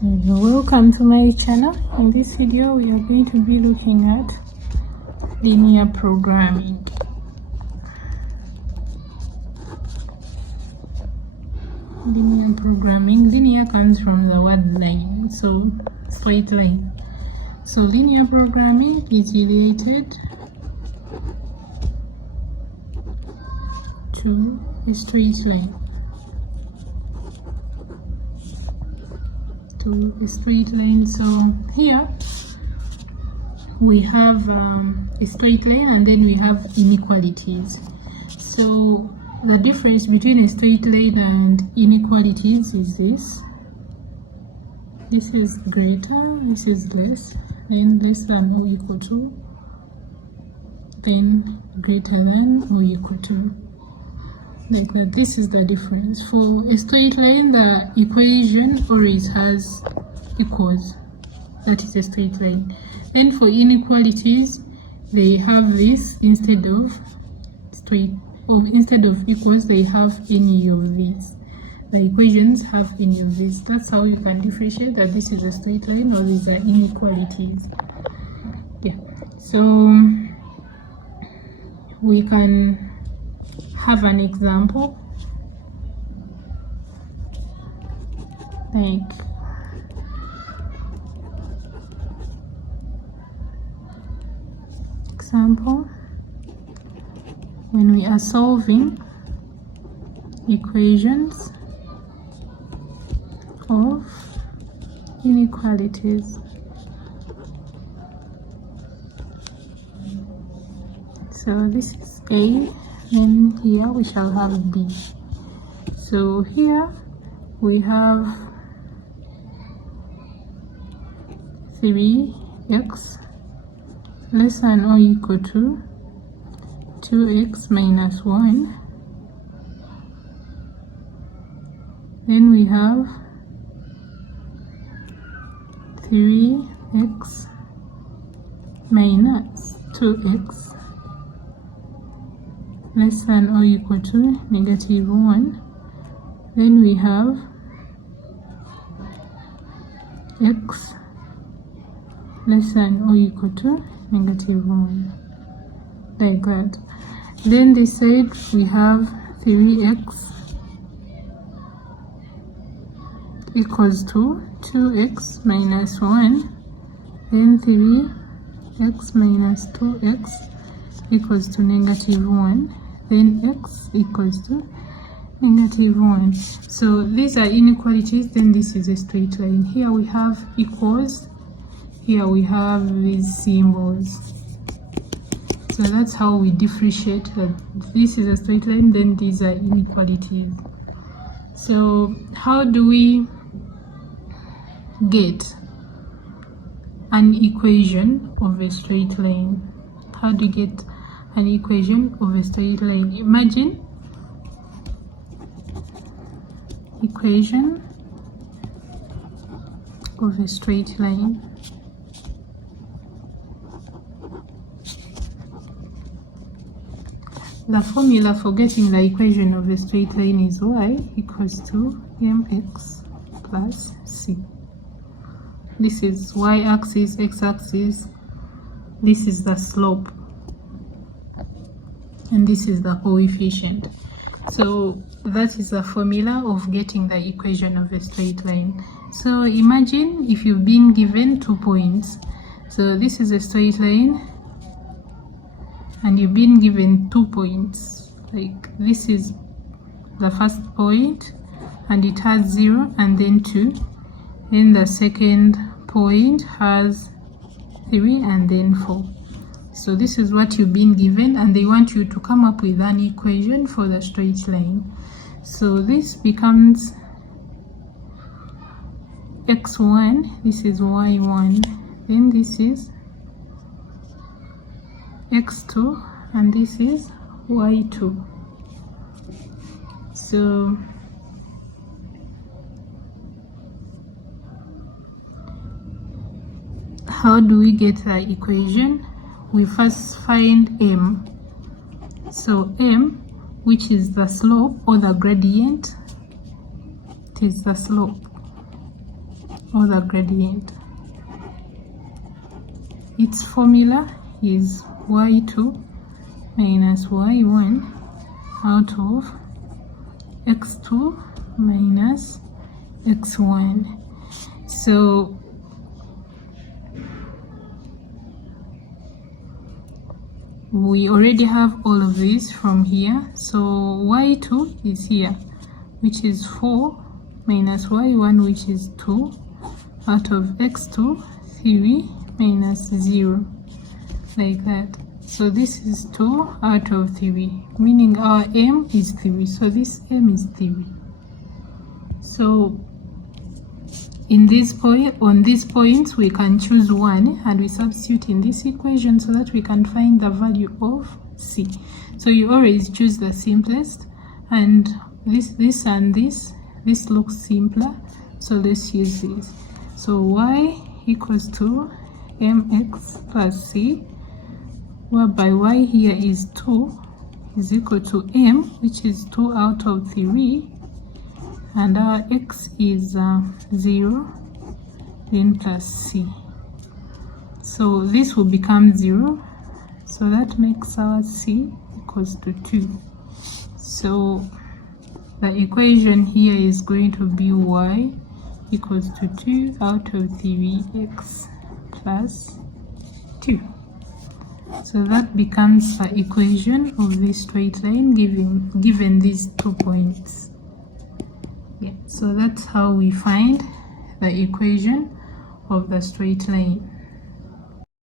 So welcome to my channel. In this video we are going to be looking at linear programming. Linear comes from the word line, so straight line. So linear programming is related to a straight line. So here we have a straight line, and then we have inequalities. So the difference between a straight line and inequalities is this is greater, this is less, then less than or equal to, then greater than or equal to, like that. This is the difference. For a straight line, the equation always has equals, that is a straight line. Then for inequalities, they have this instead of equals, they have any of these. The equations have any of these. That's how you can differentiate that this is a straight line or these are inequalities. Yeah, so we can have an example, like when we are solving equations of inequalities. So this is A, then here we shall have B. So here we have 3x less than or equal to 2x minus 1. Then we have 3x minus 2x less than or equal to negative 1. Then we have x less than or equal to negative 1, like that. Then they said we have 3x equals to 2x minus 1, then 3x minus 2x equals to negative 1, then x equals to negative 1. So these are inequalities, then this is a straight line. Here we have equals, here we have these symbols. So that's how we differentiate that this is a straight line, then these are inequalities. So how do we get an equation of a straight line? How do you get an equation of a straight line? Imagine equation of a straight line. The formula for getting the equation of a straight line is y equals to mx plus c. This is y-axis, x-axis, this is the slope, and this is the coefficient. So that is the formula of getting the equation of a straight line. So imagine if you've been given 2 points. So this is a straight line, and you've been given 2 points. Like this is the first point, and it has 0 and then 2. Then the second point has 3 and then 4. So this is what you've been given, and they want you to come up with an equation for the straight line. So this becomes x1, this is y1, then this is x2, and this is y2. So how do we get the equation? We first find m. So m, which is the slope or the gradient, it is the slope. or the gradient. Its formula is y2 minus y1 out of x2 minus x1. So we already have all of these from here. So y2 is here, which is 4 minus y1, which is 2 out of x2, 3 minus 0, like that. So this is 2 out of 3, meaning our m is 3. So this m is 3. So on these points we can choose 1 and we substitute in this equation so that we can find the value of c. So you always choose the simplest, and this and this looks simpler, so let's use this. So y equals to mx plus c, whereby y here is 2 is equal to m, which is 2 out of 3, and our x is 0, then plus c. So this will become 0, so that makes our c equals to 2. So the equation here is going to be y equals to 2 out of 3x plus 2. So that becomes the equation of this straight line given these 2 points. Yeah, so that's how we find the equation of the straight line.